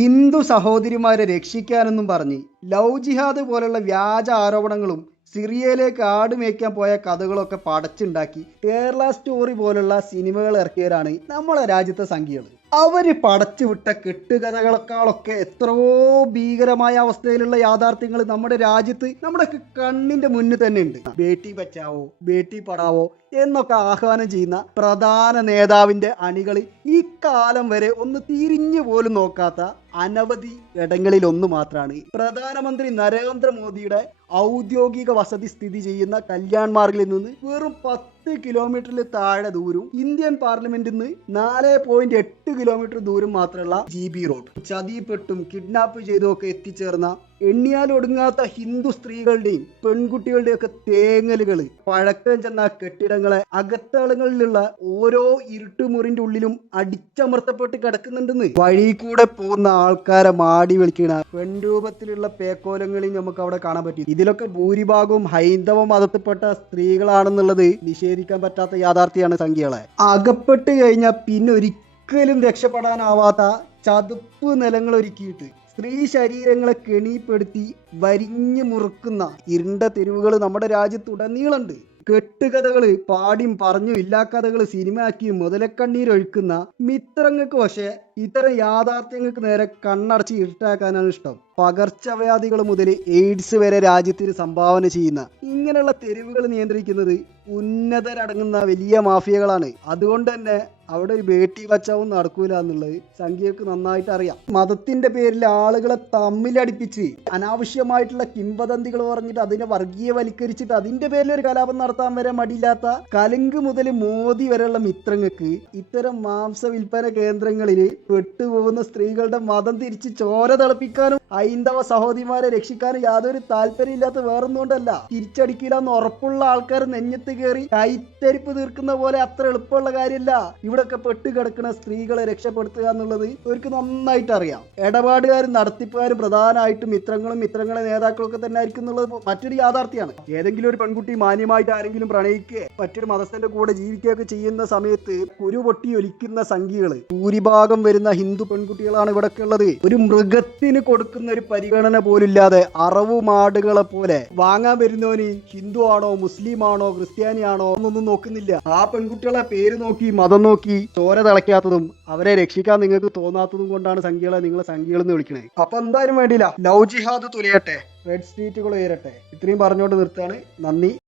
ഹിന്ദു സഹോദരിമാരെ രക്ഷിക്കാനെന്നും പറഞ്ഞ് ലവ് ജിഹാദ് പോലുള്ള വ്യാജ ആരോപണങ്ങളും സിറിയയിലേക്ക് ആട് മേയ്ക്കാൻ പോയ കഥകളൊക്കെ പടച്ചുണ്ടാക്കി കേരള സ്റ്റോറി പോലുള്ള സിനിമകൾ ഇറക്കിയവരാണ് നമ്മളെ രാജ്യത്തെ സംഖ്യകൾ. അവര് പടച്ചു വിട്ട കെട്ടുകഥകളെക്കാളൊക്കെ എത്രയോ ഭീകരമായ അവസ്ഥയിലുള്ള യാഥാർത്ഥ്യങ്ങൾ നമ്മുടെ രാജ്യത്ത് നമ്മുടെ കണ്ണിന്റെ മുന്നിൽ തന്നെ ഉണ്ട്. ബേട്ടി ബച്ചാവോ, ബേട്ടി പഠാവോ എന്നൊക്കെ ആഹ്വാനം ചെയ്യുന്ന പ്രധാന നേതാവിന്റെ അണികൾ ഈ കാലം വരെ ഒന്ന് തിരിഞ്ഞു പോലും നോക്കാത്ത അനവധി ഇടങ്ങളിൽ ഒന്ന് മാത്രമാണ് പ്രധാനമന്ത്രി നരേന്ദ്രമോദിയുടെ ഔദ്യോഗിക വസതി സ്ഥിതി ചെയ്യുന്ന കല്യാൺ മാർഗിൽ നിന്ന് വെറും 10 കിലോമീറ്ററിൽ താഴെ ദൂരവും ഇന്ത്യൻ പാർലമെന്റിൽ നിന്ന് 4.8 കിലോമീറ്റർ ദൂരം മാത്രമുള്ള GB റോഡ്. ചതിപ്പെട്ടും കിഡ്നാപ്പ് ചെയ്തും ഒക്കെ എത്തിച്ചേർന്ന എണ്ണിയാലൊടുങ്ങാത്ത ഹിന്ദു സ്ത്രീകളുടെയും പെൺകുട്ടികളുടെയും ഒക്കെ തേങ്ങലുകൾ പഴക്കം ചെന്ന കെട്ടിടങ്ങളെ അകത്തളങ്ങളിലുള്ള ഓരോ ഇരുട്ടുമുറിന്റെ ഉള്ളിലും അടിച്ചമർത്തപ്പെട്ട് കിടക്കുന്നുണ്ടെന്ന് വഴി കൂടെ പോകുന്ന ആൾക്കാരെ മാടി വിളിക്കണ പെൺരൂപത്തിലുള്ള പേക്കോലങ്ങളിൽ നമുക്ക് അവിടെ കാണാൻ പറ്റും. ഇതിലൊക്കെ ഭൂരിഭാഗവും ഹൈന്ദവ മതത്തിൽപ്പെട്ട സ്ത്രീകളാണെന്നുള്ളത് നിഷേധിക്കാൻ പറ്റാത്ത യാഥാർത്ഥ്യമാണ് സംഖ്യകളെ. അകപ്പെട്ട് കഴിഞ്ഞാൽ പിന്നെ ഒരിക്കലും രക്ഷപ്പെടാനാവാത്ത ചതുപ്പ് നിലങ്ങൾ ഒരുക്കിയിട്ട് സ്ത്രീ ശരീരങ്ങളെ കെണിപ്പെടുത്തി വരിഞ്ഞു മുറുക്കുന്ന ഇരുണ്ട തെരുവുകൾ നമ്മുടെ രാജ്യത്തുടനീളുണ്ട്. കെട്ടുകഥകൾ പാടിയും പറഞ്ഞു ഇല്ലാക്കഥകൾ സിനിമയാക്കി മുതലക്കണ്ണീരൊഴുക്കുന്ന മിത്രങ്ങൾക്ക് പക്ഷേ ഇത്തരം യാഥാർത്ഥ്യങ്ങൾക്ക് നേരെ കണ്ണടച്ച് ഇരുട്ടാക്കാനാണ് ഇഷ്ടം. പകർച്ചവ്യാധികൾ മുതൽ എയ്ഡ്സ് വരെ രാജ്യത്തിന് സംഭാവന ചെയ്യുന്ന ഇങ്ങനെയുള്ള തെരുവുകൾ നിയന്ത്രിക്കുന്നത് ഉന്നതരടങ്ങുന്ന വലിയ മാഫിയകളാണ്. അതുകൊണ്ട് തന്നെ അവിടെ ഒരു ബേട്ടി ബച്ചാവും നടക്കൂല എന്നുള്ളത് സംഖ്യക്ക് നന്നായിട്ട് അറിയാം. മതത്തിന്റെ പേരിൽ ആളുകളെ തമ്മിലടിപ്പിച്ച് അനാവശ്യമായിട്ടുള്ള കിംവദന്തികൾ പറഞ്ഞിട്ട് അതിനെ വർഗീയവൽക്കരിച്ചിട്ട് അതിന്റെ പേരിൽ ഒരു കലാപം നടത്താൻ വരെ മടിയില്ലാത്ത കലുങ്ക് മുതൽ മോദി വരെയുള്ള മിത്രങ്ങൾക്ക് ഇത്തരം മാംസ വിൽപ്പന കേന്ദ്രങ്ങളിൽ പെട്ടുപോകുന്ന സ്ത്രീകളുടെ മതം തിരിച്ച് ചോര തിളപ്പിക്കാനും ഹൈന്ദവ സഹോദരിമാരെ രക്ഷിക്കാനും യാതൊരു താല്പര്യമില്ലാത്ത വേറൊന്നുകൊണ്ടല്ല. തിരിച്ചടിക്കില്ല എന്ന് ഉറപ്പുള്ള ആൾക്കാർ നെഞ്ഞത്ത് കയറി കൈത്തരിപ്പ് തീർക്കുന്ന പോലെ അത്ര എളുപ്പമുള്ള കാര്യമല്ല ഇവിടൊക്കെ പെട്ടുകിടക്കുന്ന സ്ത്രീകളെ രക്ഷപ്പെടുത്തുക എന്നുള്ളത് അവർക്ക് നന്നായിട്ട് അറിയാം. ഇടപാടുകാരും നടത്തിപ്പുകാരും പ്രധാനമായിട്ടും മിത്രങ്ങളെ നേതാക്കളും ഒക്കെ തന്നെ ആയിരിക്കും എന്നുള്ളത് മറ്റൊരു യാഥാർത്ഥ്യമാണ്. ഏതെങ്കിലും ഒരു പെൺകുട്ടി മാന്യമായിട്ട് ആരെങ്കിലും പ്രണയിക്കുക മറ്റൊരു മതസ്ഥന്റെ കൂടെ ജീവിക്കുകയൊക്കെ ചെയ്യുന്ന സമയത്ത് കുരു പൊട്ടി ഒലിക്കുന്ന സംഖ്യകൾ ഭൂരിഭാഗം വരുന്ന ഹിന്ദു പെൺകുട്ടികളാണ് ഇവിടൊക്കെ ഉള്ളത്. ഒരു മൃഗത്തിന് കൊടുക്കുന്ന ഒരു പരിഗണന പോലില്ലാതെ അറവുമാടുകളെ പോലെ വാങ്ങാൻ വരുന്നവന് ഹിന്ദു ആണോ മുസ്ലിം ആണോ ക്രിസ്ത്യാനി ആണോ എന്നൊന്നും നോക്കുന്നില്ല. ആ പെൺകുട്ടികളെ പേര് നോക്കി മതം നോക്കി ചോര തിളയ്ക്കാത്തതും അവരെ രക്ഷിക്കാൻ നിങ്ങൾക്ക് തോന്നാത്തതും കൊണ്ടാണ് നിങ്ങളെ സംഖ്യകളെന്ന് വിളിക്കണേ. അപ്പൊ എന്തായാലും വേണ്ടിയില്ല, ലവ് ജിഹാദ് തുലയട്ടെ, റെഡ് സ്ട്രീറ്റുകൾ ഉയരട്ടെ. ഇത്രയും പറഞ്ഞുകൊണ്ട് നിർത്താണ്. നന്ദി.